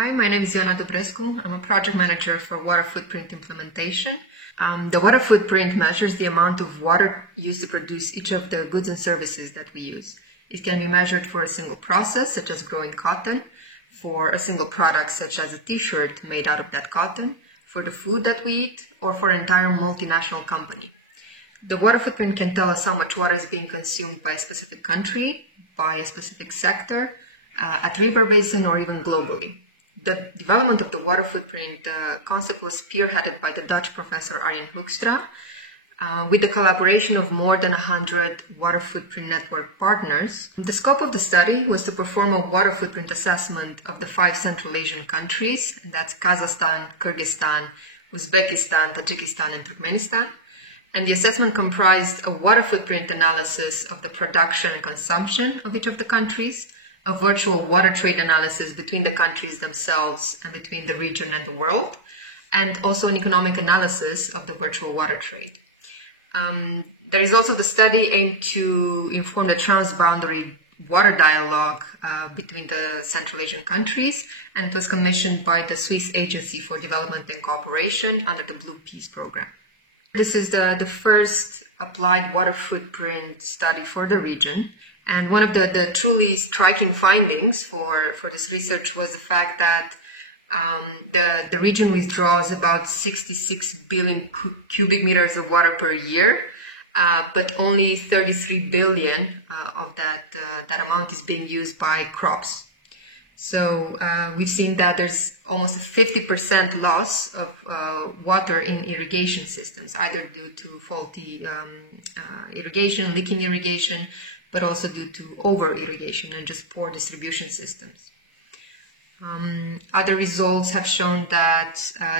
Hi, my name is Ioana Dobrescu. I'm a project manager for water footprint implementation. The water footprint measures the amount of water used to produce each of the goods and services that we use. It can be measured for a single process, such as growing cotton, for a single product, such as a t-shirt made out of that cotton, for the food that we eat, or for an entire multinational company. The water footprint can tell us how much water is being consumed by a specific country, by a specific sector, at river basin, or even globally. The development of the water footprint concept was spearheaded by the Dutch professor Arjen Hoekstra, with the collaboration of more than 100 water footprint network partners. The scope of the study was to perform a water footprint assessment of the 5 Central Asian countries, that's Kazakhstan, Kyrgyzstan, Uzbekistan, Tajikistan, and Turkmenistan. And the assessment comprised a water footprint analysis of the production and consumption of each of the countries, a virtual water trade analysis between the countries themselves and between the region and the world, and also an economic analysis of the virtual water trade. There is also the study aimed to inform the transboundary water dialogue between the Central Asian countries, and it was commissioned by the Swiss Agency for Development and Cooperation under the Blue Peace program. This is the first applied water footprint study for the region. And one of the truly striking findings for this research was the fact that the region withdraws about 66 billion cubic meters of water per year, but only 33 billion of that amount is being used by crops. So we've seen that there's almost a 50% loss of water in irrigation systems, either due to faulty irrigation, leaking irrigation, but also due to over-irrigation and just poor distribution systems. Other results have shown that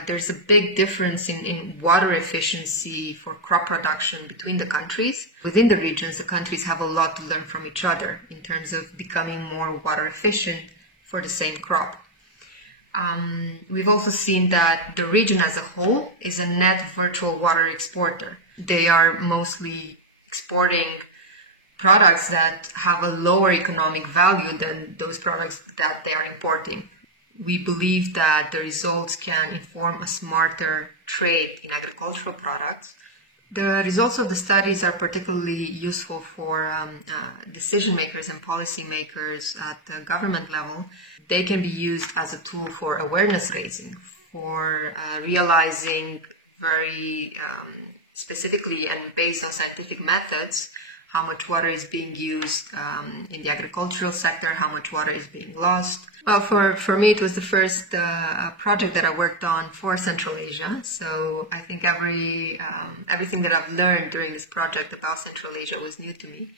there's a big difference in water efficiency for crop production between the countries. Within the regions, the countries have a lot to learn from each other in terms of becoming more water efficient for the same crop. We've also seen that the region as a whole is a net virtual water exporter. They are mostly exporting products that have a lower economic value than those products that they are importing. We believe that the results can inform a smarter trade in agricultural products. The results of the studies are particularly useful for decision makers and policy makers at the government level. They can be used as a tool for awareness raising, for realizing very specifically and based on scientific methods how much water is being used in the agricultural sector, how much water is being lost. Well, for me, it was the first project that I worked on for Central Asia. So I think everything that I've learned during this project about Central Asia was new to me.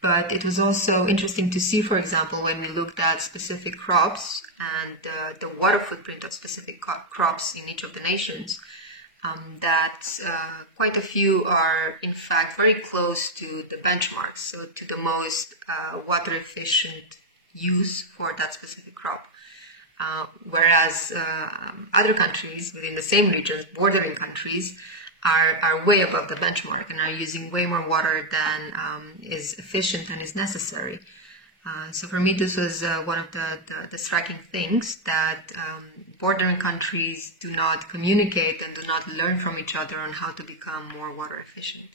But it was also interesting to see, for example, when we looked at specific crops and the water footprint of specific crops in each of the nations, that quite a few are in fact very close to the benchmarks, so to the most water efficient use for that specific crop. Whereas other countries within the same regions, bordering countries, are way above the benchmark and are using way more water than is efficient and is necessary. So for me, this was one of the striking things, that bordering countries do not communicate and do not learn from each other on how to become more water efficient.